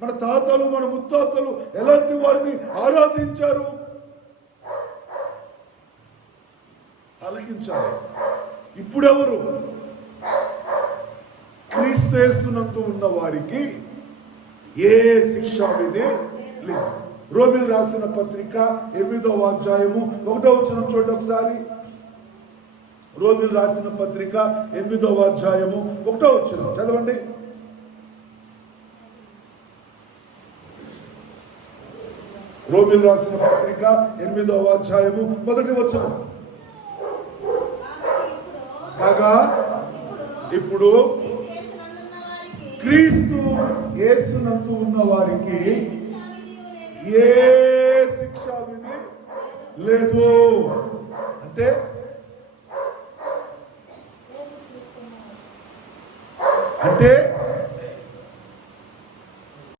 మన తాతలు మన ముత్తాతలు ఎలాంటి వారిని ఆరాధించారు? ఆలకించాలి. ఇప్పుడెవరు? క్రీస్తు యేసునందు ఉన్న వారికి ఏ శిక్షా విధి లేదు. రోమీయులకు రాసిన పత్రిక 8వ అధ్యాయము 1వ వచనం చూడండి ఒకసారి. రోమీయులకు రాసిన పత్రిక 8వ అధ్యాయము 1వ వచనం చదవండి. రోమీయులకు రాసిన పత్రిక 8వ అధ్యాయము 1వ వచనం. కాగా ఇప్పుడు క్రీస్తు యేసునందు ఉన్న వారికి ఏ శిక్షా విధి లేదు. అంటే